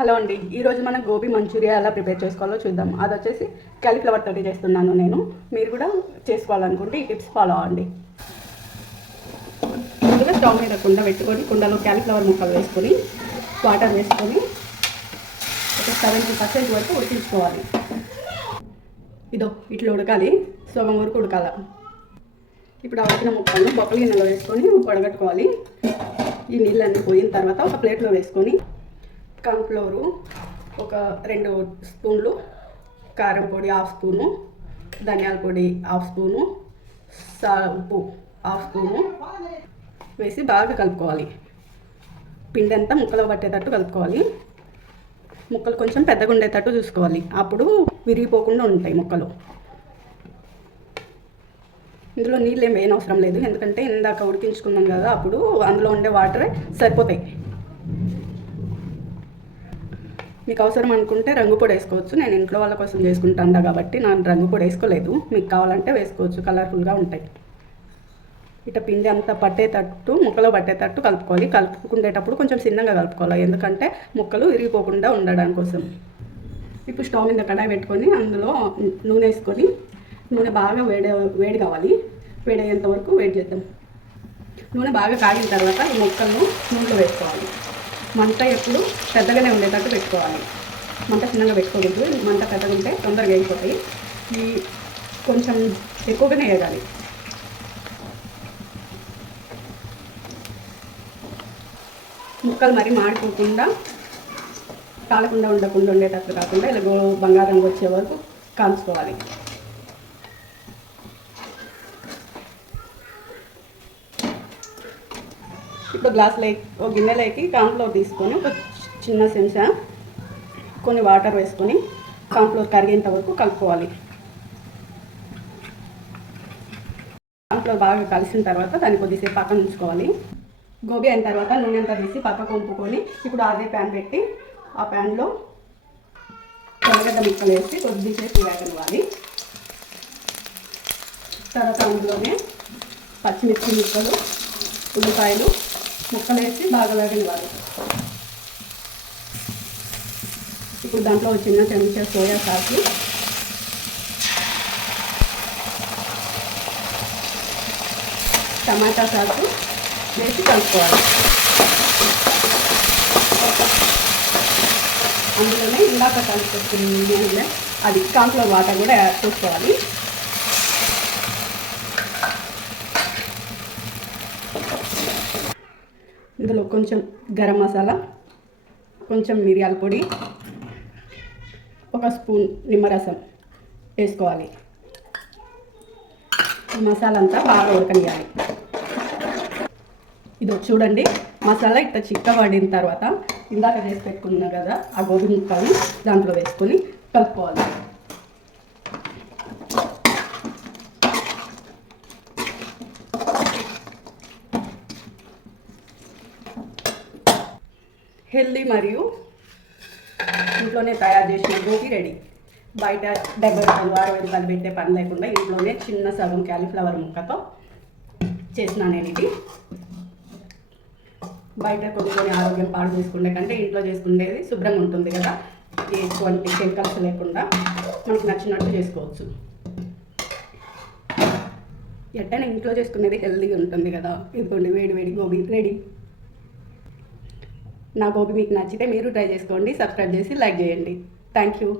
Hello అండి, ఈరోజు మనం గోబీ మంచూరియా ఎలా ప్రిపేర్ చేసుకోవాలో చూద్దాం. అది వచ్చేసి క్యాలీఫ్లవర్ తోటి చేస్తున్నాను నేను. మీరు కూడా చేసుకోవాలనుకుంటే ఈ టిప్స్ ఫాలో అవ్వండి. ముందుగా స్టవ్ మీద కుండ పెట్టుకొని కుండలో క్యాలీఫ్లవర్ ముక్కలు వేసుకొని వాటర్ వేసుకొని ఒక 70% వరకు ఉడికించుకోవాలి. ఇదో ఇట్లా ఉడకాలి, సగం వరకు ఉడకాల. ఇప్పుడు ఆ ఉడికిన ముక్కలను బొక్కల గిన్నెలో వేసుకొని వడగట్టుకోవాలి. ఈ నీళ్ళన్నీ పోయిన తర్వాత ఒక ప్లేట్లో వేసుకొని కార్న్ఫ్లోరు ఒక 2 స్పూన్లు, కారం పొడి 1/2 స్పూను, ధనియాల పొడి 1/2 స్పూను, ఉప్పు 1/2 స్పూను వేసి బాగా కలుపుకోవాలి. పిండి అంతా ముక్కలు పట్టేటట్టు కలుపుకోవాలి. ముక్కలు కొంచెం పెద్దగా ఉండేటట్టు చూసుకోవాలి, అప్పుడు విరిగిపోకుండా ఉంటాయి ముక్కలు. ఇందులో నీళ్ళు ఏం వేయనవసరం లేదు, ఎందుకంటే ఇందాక ఉడికించుకున్నాం కదా, అప్పుడు అందులో ఉండే వాటరే సరిపోతాయి. మీకు అవసరం అనుకుంటే రంగు పొడి వేసుకోవచ్చు. నేను ఇంట్లో వాళ్ళ కోసం చేసుకుంటాను కాబట్టి నేను రంగు పొడి వేసుకోలేదు. మీకు కావాలంటే వేసుకోవచ్చు, కలర్ఫుల్గా ఉంటాయి. ఇట్లా పిండి అంతా పట్టేటట్టు, ముక్కలో పట్టేటట్టు కలుపుకోవాలి. కలుపుకునేటప్పుడు కొంచెం చిన్నగా కలుపుకోవాలి, ఎందుకంటే ముక్కలు విరిగిపోకుండా ఉండడం కోసం. ఇప్పుడు స్టవ్ మీద కడాయి పెట్టుకొని అందులో నూనె వేసుకొని, నూనె బాగా వేడి కావాలి. వేడి అయ్యేంత వరకు వేడి చేద్దాం. నూనె బాగా కాగిన తర్వాత ఈ ముక్కలను నూనెలో వేసుకోవాలి. మంట ఎప్పుడు పెద్దగానే ఉండేటట్టు పెట్టుకోవాలి. మంట చిన్నగా పెట్టుకోవద్దు, మంట పెద్దగా ఉంటే తొందరగా అయిపోతాయి. ఈ కొంచెం ఎక్కువగానే వేయాలి. ముక్కలు మరి మాడిపోకుండా, కాలకుండా ఉండేటట్టు కాకుండా ఇలా బంగారం రంగు వచ్చే వరకు కాల్చుకోవాలి. ఇప్పుడు ఒక గిన్నెలోకి కార్న్ఫ్లోర్ తీసుకొని ఒక చిన్న చెంచా కొన్ని వాటర్ వేసుకొని కార్న్ఫ్లోర్ కరిగేంత వరకు కలుపుకోవాలి. కార్న్ఫ్లోర్ బాగా కలిసిన తర్వాత దాన్ని కొద్దిసేపు పక్కన ఉంచుకోవాలి. గోబీ అయిన తర్వాత నూనె అంతా తీసి పక్కకు వంపుకొని ఇప్పుడు అదే ప్యాన్ పెట్టి ఆ ప్యాన్లో తెల్లగడ్డ ముక్కలు వేసి కొద్దిసేపు వేగనివ్వాలి. తర్వాత అందులోనే పచ్చిమిర్చి ముక్కలు, ఉల్లిపాయలు ముక్కలు వేసి బాగా వేగనివ్వాలి. ఇప్పుడు దాంట్లో చిన్న చెంచా సోయా సాసు, టమాటా సాసు వేసి కలుపుకోవాలి. అందులోనే ఇందాక కలుపుకొని అది కార్న్ఫ్లోర్ వాటర్ కూడా యాడ్ చేసుకోవాలి. ఇందులో కొంచెం గరం మసాలా, కొంచెం మిరియాల పొడి, ఒక స్పూన్ నిమ్మరసం వేసుకోవాలి. ఈ మసాలా అంతా బాగా ఉడకనియాలి. ఇది చూడండి, మసాలా ఇట్లా చిక్కబడిన తర్వాత ఇందాక చేసి పెట్టుకున్నాం కదా ఆ గోబీ ముక్కలను దాంట్లో వేసుకొని కలుపుకోవాలి. హెల్దీ మరియు ఇంట్లోనే తయారు చేసిన గోబీ రెడీ. బయట 70 రూపాయలు 60 రూపాయలు పెట్టే పని లేకుండా ఇంట్లోనే చిన్న సగం క్యాలీఫ్లవర్ ముక్కతో చేసిన నేను ఇది. బయట కొనుక్కొని ఆరోగ్యం పాడు చేసుకునే కంటే ఇంట్లో చేసుకునేది శుభ్రంగా ఉంటుంది కదా, ఎటువంటి కెమికల్స్ లేకుండా మనకు నచ్చినట్టు చేసుకోవచ్చు. ఎట్టైనా ఇంట్లో చేసుకునేది హెల్దీగా ఉంటుంది కదా. ఇదిగోండి వేడి వేడి గోబీ రెడీ. నా గోబీ మీకు నచ్చితే మీరు ట్రై చేసుకోండి, సబ్స్క్రైబ్ చేసి లైక్ చేయండి. Thank you.